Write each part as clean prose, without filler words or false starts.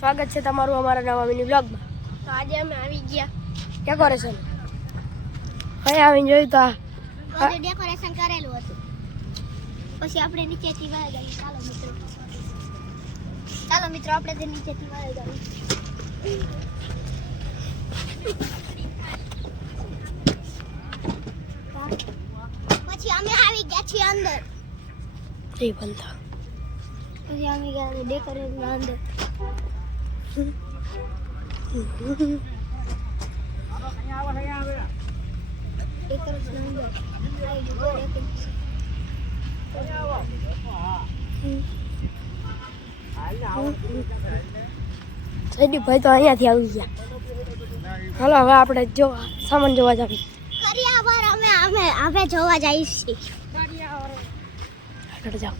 સ્વાગત છે તમારું અમારા નવા મિની બ્લોગમાં। તો આજે અમે આવી ગયા ક્યાં કરે છે અહીં આવીને જોયું તો બધું ડેકોરેશન કરેલું હતું। પછી આપણે નીચેથી વાળ ગઈ। ચાલો મિત્રો આપણે તે નીચેથી વાળ ગઈ। પછી અમે આવી ગયા છીએ અંદર। એ બનતા પછી અમે ગયા ડેકોરેશન અંદર। ભાઈ તો અહીંયાથી આવી ગયા। હાલો હવે આપણે જો સામાન જોવા જાવી। કરિયાવર અમે જોવા જઈએ છીએ। આગળ જાઓ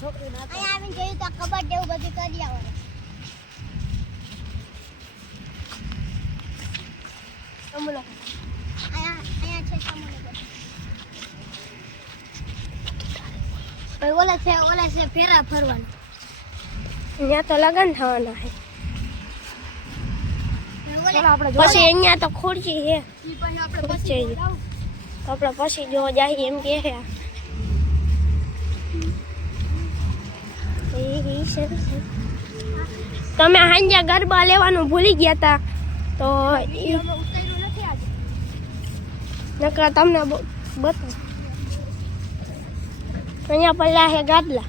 છોકરી આવીને જોયું તો કબડ એવું બધું કરિયાવર। અહીંયા છે ઓલે છે ફેરા ફરવાનું। અહીંયા તો લગન થવાના છે। પછી અહીંયા તો ખુરશી છે આપણે પછી જોવા જાય એમ કે છે। તમે હાંજે ગરબા લેવાનું ભૂલી ગયા હતા તો નકર તમને બતાવ અહીંયા પડ્યા છે ગાદલા।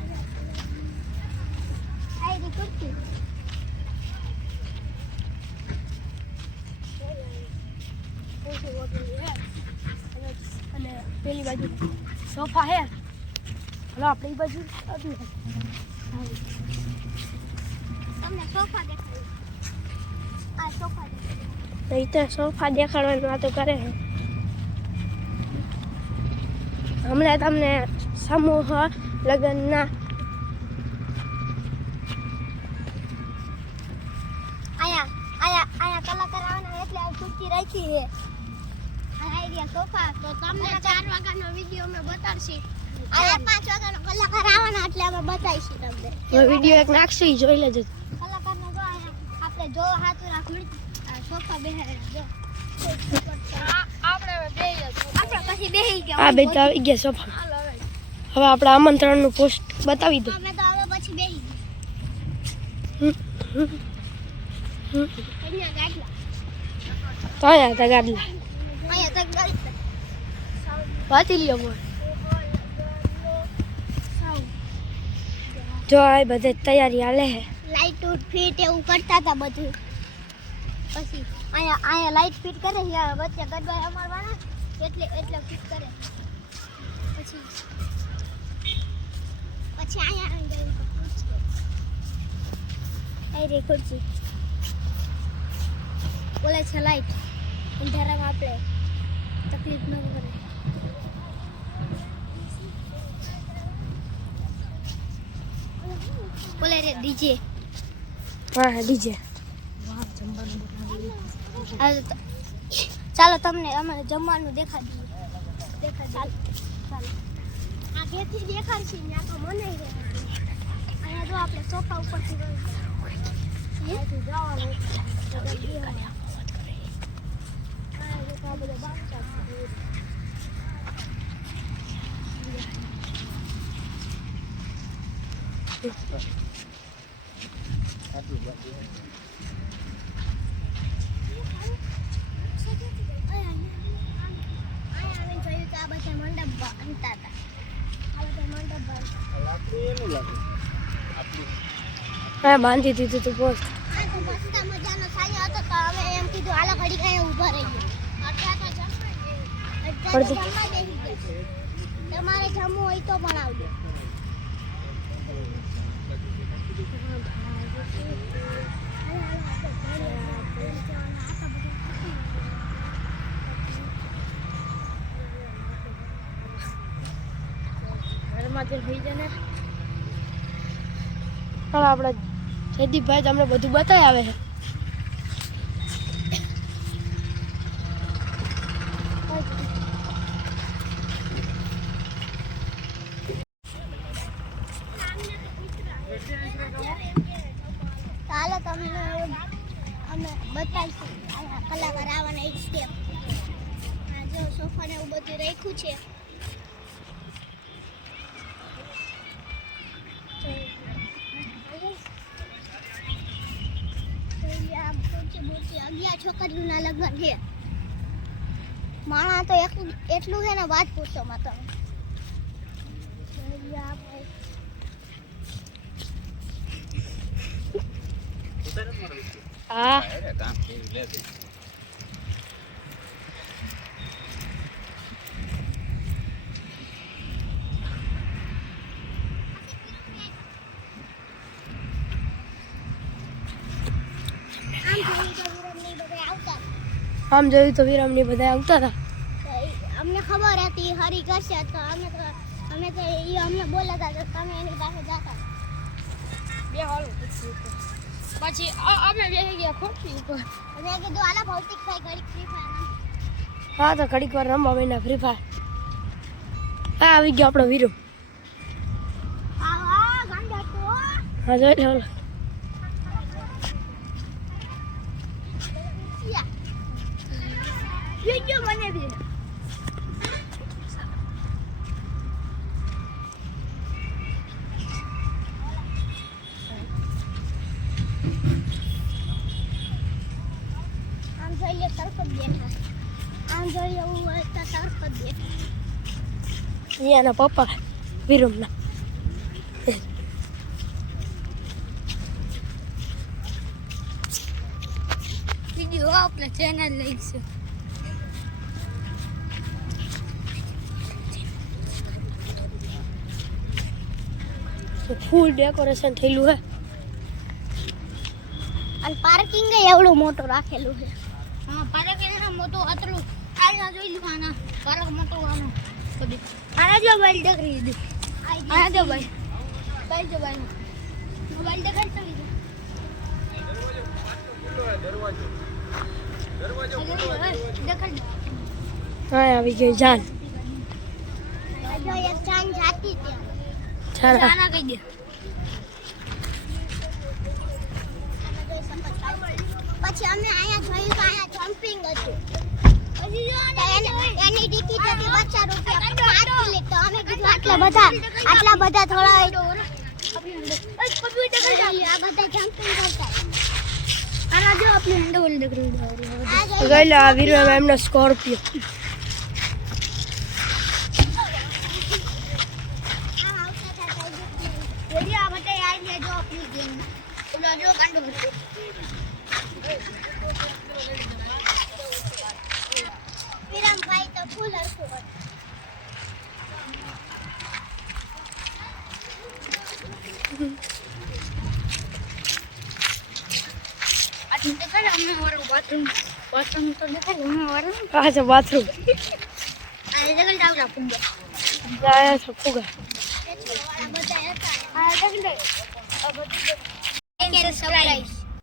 અને પેલી બાજુ સોફા હે। હલો આપણે એ બાજુ તમને સોફા દેખાય। આ સોફા દેખાય। અહીં તો સોફા દેખાડવાની વાતો કરે છે। હમણાં તમને સમૂહ લગ્નના આયા કલાકાર આવવાના એટલે આ ખુરશી રાખી છે। આઈડિયા સોફા તો તમને 4 વાગ્યાનો વિડિયો અમે બતાડશી। આયા 5 વાગ્યાનો કલાકાર આવવાના એટલે અમે બતાવીશું તમને। વિડિયો એક નાખશું જોઈ લેજો। કલાકારનો જો આપણે જો હાથ રાખી સોફા બેહાડ્યા જો આપણે પછી બેહી ગયા। આ બે તો આવી ગયા સોફા। હવે આપણે આમંત્રણનું પોસ્ટ બતાવી દો। અમે તો હવે પછી બેહી ગયા। ગાડલા તો અહીંયા હતા ગાદલા અહીંયા તક ગાડલા વાંચી લ્યો બોલ। જો આ બધે તૈયારી હાલે છે। લાઈટ ફિટ એવું કરતા હતા બધું। પછી અહીંયા લાઈટ ફિટ કરે છે વચ્ચે ગડબડ અમારવાના એટલે ફિટ કરે। પછી અહીંયા આવી ગઈ આઈ રે ખુરશી બોલે છે લાઈટ અંધારામાં આપણે તકલીફ ન પડે। બોલે રે ડીજે હા ડીજે ચાલો તમને અમે જમવાનું દેખાડીએ। ચાલો આ ઘેરથી દેખાડશે ત્યાં તો મને અહીંયા જો આપણે સોફા ઉપરથી જવાનું હા બાંધી દીધું તું પોસ્ટ। મજાનો સાયો હતો તો અમે એમ કીધું હાલો ઘડી કાંઈ ઊભા રહીએ। તમારે જમવું હોય તો પણ આવજો। ઘરમાંથી થઈ જાય ને આપણે જયદીપભાઈ તમને બધું બતાવી આવે છે। તીખું છે છોકરીઓના લગ્ન છે માણા તો એટલું છે ને વાત પૂછો માં તમે હા આમ જોયું તો વિરામની બધા આવતા હતા અમને ખબર હતી હરી કરશે તો અમે તો ઈ અમને બોલાતા તો તમે એની પાસે જાતા બે હાલો પછી અમે બેસી ગયા ખોટી ઉપર અને કીધું આલા ભૌતિક ભાઈ ઘડી ફ્રી ફાયર હા તો ઘડીક વાર રમવા બેના ફ્રી ફાયર હા આવી ગયો આપણો વીરો આ ગાંડા તો હા જોઈ લો વિડિયો મને બી આમ જોઈએ તરફ જ બેઠા આમ જોઈએ એવું હોય તો તરફ જ બેઠા એના પપ્પા વિરમના વિડિયો આપણે ચેનલ લઈશું ફૂલ ડેકોરેશન થયેલું હે અને પાર્કિંગ એવડું મોટું રાખેલું છે હા પાર્કિંગ મોટું આટલું આના જોઈ લો આના પાર્ક મોટો આના જો મોબાઈલ દેખરી દીધું આના જો ભાઈ જો ભાઈ મોબાઈલ દેખાડ તો લીધું હા આવી ગઈ જાન જો એક ચાંદ જાતી ચાલ આના કહી દે પછી અમે અહીંયા જોયું તો અહીંયા જમ્પિંગ હતું પછી જો એની ટિકિટ હતી 50 રૂપિયા 5 મિનિટ તો અમે કીધું આટલા બધા થોડા આ બધા જમ્પિંગ કરતા આના જો આપણે હેન્ડલ દેખરું ગયેલા આ વીરો એમનો સ્કોર્પિયો આ બધા આઈ જો આપણી ગેમ ઓલા જો કાંડો વિરામભાઈ તો ફૂલ હરખું હતું આટલું તો કરે અમે વાળું બાથરૂમ તો દેખાય અમે વાળું આ છે બાથરૂમ આ જગલ ડાવરા પુંગે આયા છે ફુગા બધા હતા આ જગલ આ બધું સરપ્રાઈઝ